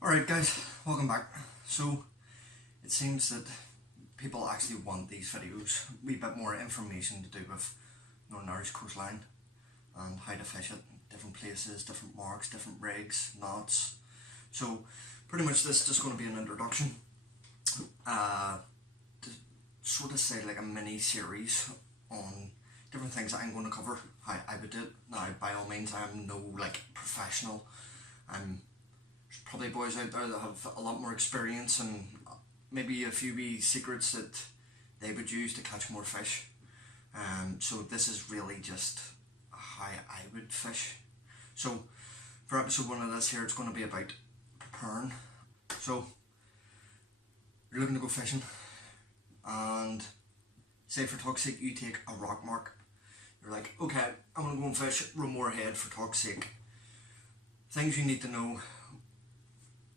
Alright guys, welcome back. So it seems that people actually want these videos, a wee bit more information to do with Northern Irish coastline and how to fish it, different places, different marks, different rigs, knots. So pretty much this is just going to be an introduction to sort of say like a mini series on different things that I'm going to cover, how I would do it. Now by all means I'm no like professional. There's probably boys out there that have a lot more experience and maybe a few wee secrets that they would use to catch more fish. So this is really just how I would fish. So for episode 1 of this here, it's going to be about preparing. So you're looking to go fishing, and say for talk's sake you take a rock mark. You're like, okay, I'm going to go and fish Ramore Head for talk's sake. Things you need to know,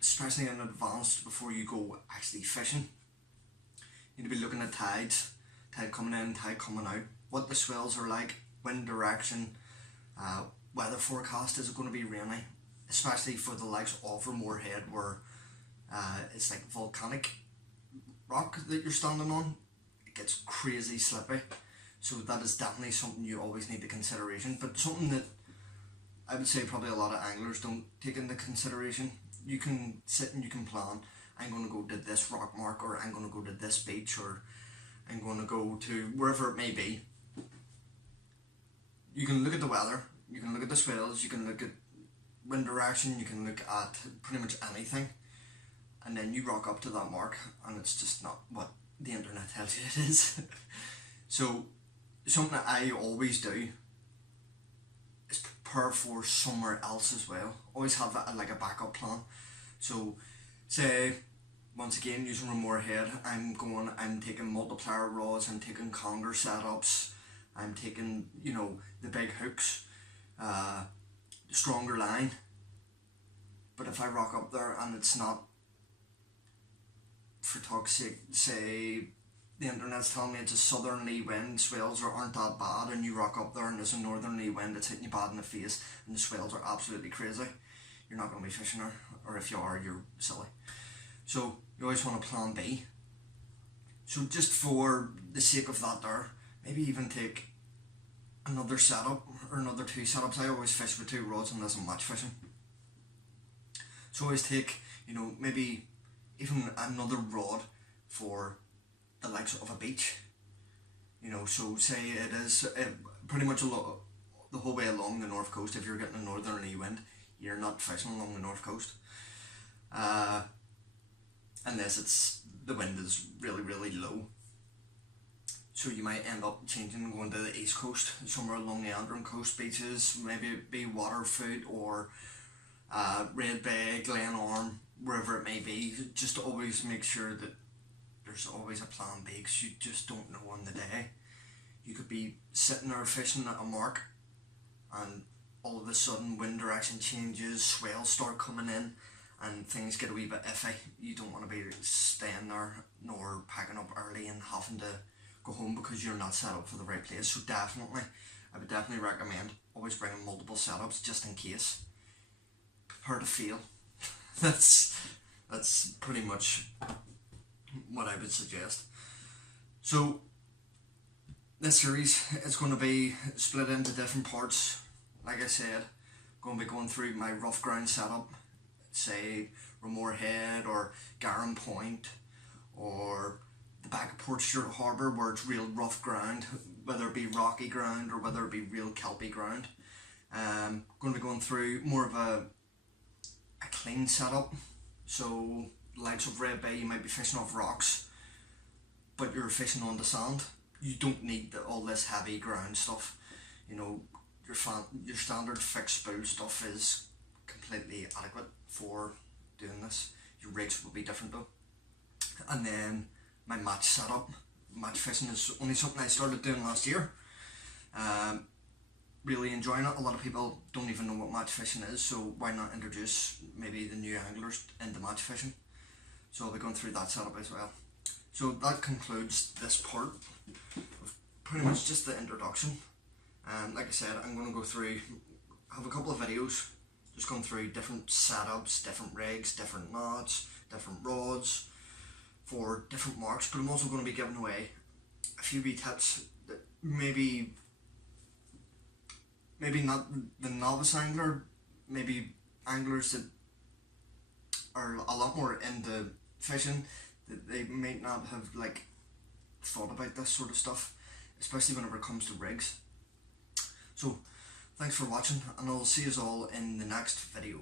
especially in advance before you go actually fishing. You need to be looking at tides, tide coming in, tide coming out, what the swells are like, wind direction, weather forecast. Is it going to be rainy? Especially for the likes of Ramore Head, where it's like volcanic rock that you're standing on. It gets crazy slippy, so that is definitely something you always need to consideration, but something that I would say probably a lot of anglers don't take into consideration. You can sit and you can plan, I'm going to go to this rock mark, or I'm going to go to this beach, or I'm going to go to wherever it may be. You can look at the weather, you can look at the swells, you can look at wind direction, you can look at pretty much anything, and then you rock up to that mark and it's just not what the internet tells you it is. So something that I always do is prepare for somewhere else as well. Always have like a backup plan. So say once again using Ramore Head, I'm taking multiplier rods, I'm taking conger setups, I'm taking, you know, the big hooks, stronger line. But if I rock up there and it's not, for talk's sake, say the internet's telling me it's a southerly wind, swells aren't that bad, and you rock up there and there's a northerly wind that's hitting you bad in the face and the swells are absolutely crazy, you're not going to be fishing there, or if you are, you're silly. So you always want a plan B. So just for the sake of that there, maybe even take another setup or another 2 setups. I always fish with 2 rods unless I'm match fishing. So always take, you know, maybe even another rod for the likes of a beach. You know, so say it is pretty much the whole way along the north coast. If you're getting a northerly wind, you're not fishing along the north coast, unless the wind is really low. So you might end up changing and going to the east coast, somewhere along the Andron coast beaches. Maybe it be Waterfoot or Red Bay, Glenarm, wherever it may be. Just to always make sure that there's always a plan B, because you just don't know on the day. You could be sitting there fishing at a mark and all of a sudden wind direction changes, swells start coming in and things get a wee bit iffy. You don't want to be staying there nor packing up early and having to go home because you're not set up for the right place. So definitely, I would definitely recommend always bringing multiple setups just in case. Prepare to fail. That's pretty much what I would suggest. So this series is going to be split into different parts. Like I said, going to be going through my rough ground setup, say Ramore Head or Garran Point or the back of Port Stewart Harbour, where it's real rough ground, whether it be rocky ground or whether it be real kelpy ground. Going to be going through more of a clean setup. So likes of Red Bay, you might be fishing off rocks, but you're fishing on the sand. You don't need all this heavy ground stuff. You know, your standard fixed spool stuff is completely adequate for doing this. Your rigs will be different though. And then my match setup. Match fishing is only something I started doing last year. Really enjoying it. A lot of people don't even know what match fishing is, so why not introduce maybe the new anglers into match fishing. So I'll be going through that setup as well. So that concludes this part of pretty much just the introduction. Like I said, I'm going to go through, have a couple of videos just going through different setups, different rigs, different knots, different rods for different marks, but I'm also going to be giving away a few wee tips that maybe not the novice angler, maybe anglers that are a lot more into fishing, that they might not have like thought about this sort of stuff, especially whenever it comes to rigs. So thanks for watching, and I'll see you all in the next video.